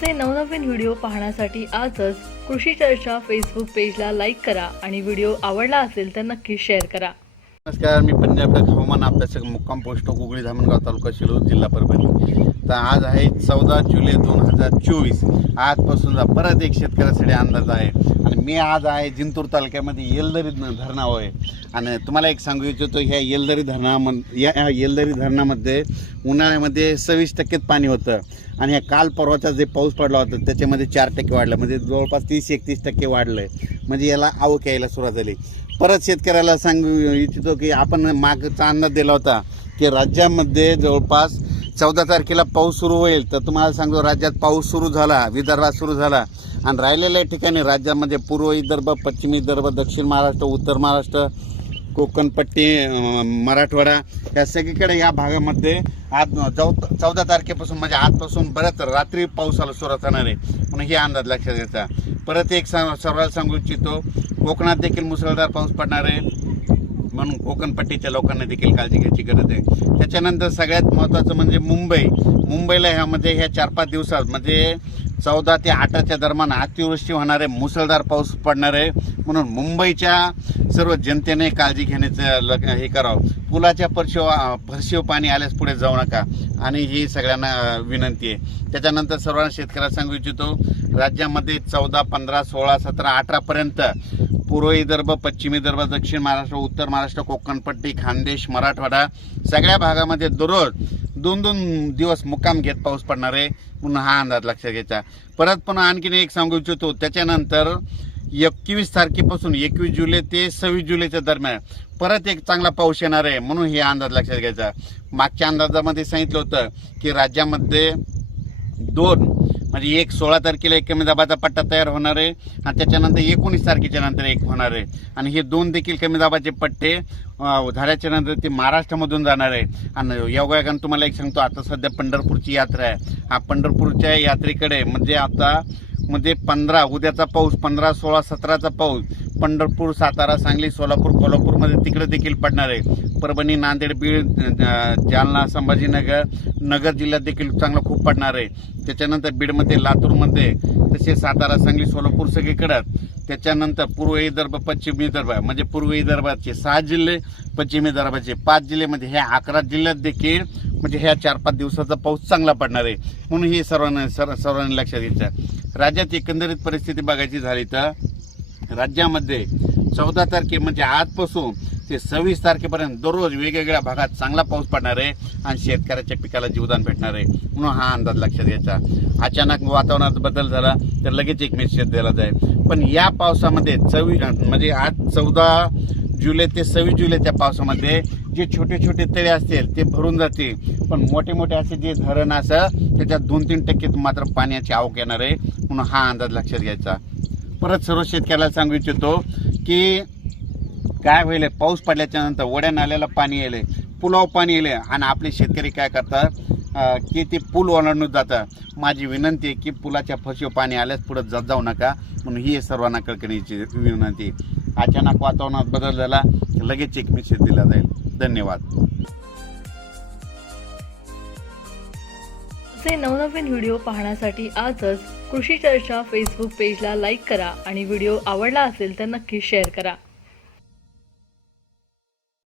आमचे नवनवीन व्हिडिओ पाहण्यासाठी आजच कृषी चर्चा फेसबुक पेजला लाईक करा आणि व्हिडिओ आवडला असेल तर नक्की शेअर करा नमस्कार मी पंजाबक हवामान अभ्यासक मुक्काम पोस्ट उगळी धामणगाव तालुका शिरूर जिल्हा परभणी तर आज आहे चौदा जुलै दोन हजार चोवीस आजपासून परत एक शेतकऱ्यासाठी अंदाज आहे मी आज आहे जिंतूर तालुक्यामध्ये येलदरी धरणावर आहे आणि तुम्हाला एक सांगू इच्छितो ह्या येलदरी धरणाम या येलदरी धरणामध्ये उन्हाळ्यामध्ये सव्वीस टक्केच पाणी होतं आणि ह्या काल परवाचा जे पाऊस पडला होता त्याच्यामध्ये चार टक्के वाढलं म्हणजे जवळपास तीस एकतीस टक्के वाढलं आहे म्हणजे याला आवक यायला सुरुवात झाली परत शेतकऱ्याला सांगू इच्छितो की आपण मागचा अंदाज दिला होता की राज्यामध्ये जवळपास चौदा तारखेला पाऊस सुरू होईल तर तुम्हाला सांगतो राज्यात पाऊस सुरू झाला विदर्भात सुरू झाला आणि राहिलेल्या ठिकाणी राज्यामध्ये पूर्व विदर्भ पश्चिम विदर्भ दक्षिण महाराष्ट्र उत्तर महाराष्ट्र कोकणपट्टी मराठवाडा या सगळीकडे या भागामध्ये आज चौ चौदा तारखेपासून म्हणजे आजपासून बऱ्याच रात्री पावसाला सुरुवात होणार आहे म्हणून हे अंदाज लक्षात घ्यायचा परत एक सर्वांना सांगू इच्छितो कोकणात देखील मुसळधार पाऊस पडणार आहे म्हणून कोकणपट्टीच्या लोकांना देखील काळजी घ्यायची गरज आहे त्याच्यानंतर सगळ्यात महत्त्वाचं म्हणजे मुंबई मुंबईला ह्यामध्ये ह्या चार पाच दिवसात म्हणजे चौदा ते अठराच्या दरम्यान अतिवृष्टी होणार आहे मुसळधार पाऊस पडणार आहे म्हणून मुंबईच्या सर्व जनतेने काळजी घेण्याचं लग्न हे करावं पुलाच्या परशिव फरशीव पाणी आल्यास पुढे जाऊ नका आणि ही सगळ्यांना विनंती आहे त्याच्यानंतर सर्वांना शेतकऱ्यांना सांगू इच्छितो राज्यामध्ये चौदा पंधरा सोळा सतरा अठरापर्यंत पूर्व विदर्भ पश्चिम विदर्भ दक्षिण महाराष्ट्र उत्तर महाराष्ट्र कोकणपट्टी खानदेश मराठवाडा सगळ्या भागामध्ये दररोज दोन दोन दिवस मुक्काम घेत पाऊस पडणार आहे म्हणून हा अंदाज लक्षात घ्यायचा परत पण आणखीन एक सांगू इच्छितो त्याच्यानंतर एकवीस तारखेपासून एकवीस जुलै ते सव्वीस जुलैच्या दरम्यान परत एक चांगला पाऊस येणार आहे म्हणून हे अंदाज लक्षात घ्यायचा मागच्या अंदाजामध्ये सांगितलं होतं की राज्यामध्ये दोन म्हणजे एक सोळा तारखेला एक कमी दाबाचा पट्टा तयार होणार आहे आणि त्याच्यानंतर एकोणीस तारखेच्या नंतर एक होणार आहे आणि हे दोन देखील कमी दाबाचे पट्टे झाल्याच्या नंतर ते महाराष्ट्रामधून जाणार आहे आणि योगायोगानं तुम्हाला एक सांगतो आता सध्या पंढरपूरची यात्रा आहे हा पंढरपूरच्या यात्रेकडे म्हणजे आता म्हणजे पंधरा उद्याचा पाऊस पंधरा सोळा सतराचा पाऊस पंढरपूर सातारा सांगली सोलापूर कोल्हापूरमध्ये तिकडे देखील पडणार आहे परभणी नांदेड बीड जालना संभाजीनगर नगर जिल्ह्यात देखील चांगला खूप पडणार आहे त्याच्यानंतर बीडमध्ये लातूरमध्ये तसेच सातारा सांगली सोलापूर सगळीकडं त्याच्यानंतर पूर्व विदर्भ पश्चिम विदर्भ म्हणजे पूर्व विदर्भाचे सहा जिल्हे पश्चिम विदर्भाचे पाच जिल्ह्यामध्ये म्हणजे ह्या अकरा जिल्ह्यात देखील म्हणजे ह्या चार पाच दिवसाचा पाऊस चांगला पडणार आहे म्हणून हे सर्वांना सर्वांनी लक्षात घ्यायचं राज्यात एकंदरीत परिस्थिती बघायची झाली तर राज्यामध्ये चौदा तारखे म्हणजे आजपासून ते सव्वीस तारखेपर्यंत दररोज वेगवेगळ्या भागात चांगला पाऊस पडणार आहे आणि शेतकऱ्याच्या पिकाला जीवदान भेटणार आहे म्हणून हा अंदाज लक्षात घ्यायचा अचानक वातावरणात बदल झाला तर लगेच एक मेसेज दिला जाईल पण या पावसामध्ये चवी म्हणजे आज चौदा जुलै ते सव्वीस जुलैच्या पावसामध्ये जे छोटे छोटे तळे असतील ते भरून जाते पण मोठे मोठे असे जे धरण असं त्याच्यात दोन तीन टक्के मात्र पाण्याची आवक येणार आहे म्हणून हा अंदाज लक्षात घ्यायचा परत सर्व शेतकऱ्याला सांगू इच्छितो की काय होईल पाऊस पडल्याच्यानंतर वड्या नाल्याला पाणी येईल पुलाव पाणी येईल आणि आपले शेतकरी काय करतात की ते पूल ओलांडून जातात माझी विनंती आहे की पुलाच्या फशीवर पाणी आल्यास पुढे जात जाऊ नका म्हणून ही सर्वांना कळकणीची विनंती अचानक वातावरणात बदल झाला लगेच एक मेसेज दिला जाईल धन्यवाद असे नवनवीन व्हिडिओ पाहण्यासाठी आजच कृषी चर्चा फेसबुक पेजला लाईक करा आणि व्हिडिओ आवडला असेल तर नक्की शेअर करा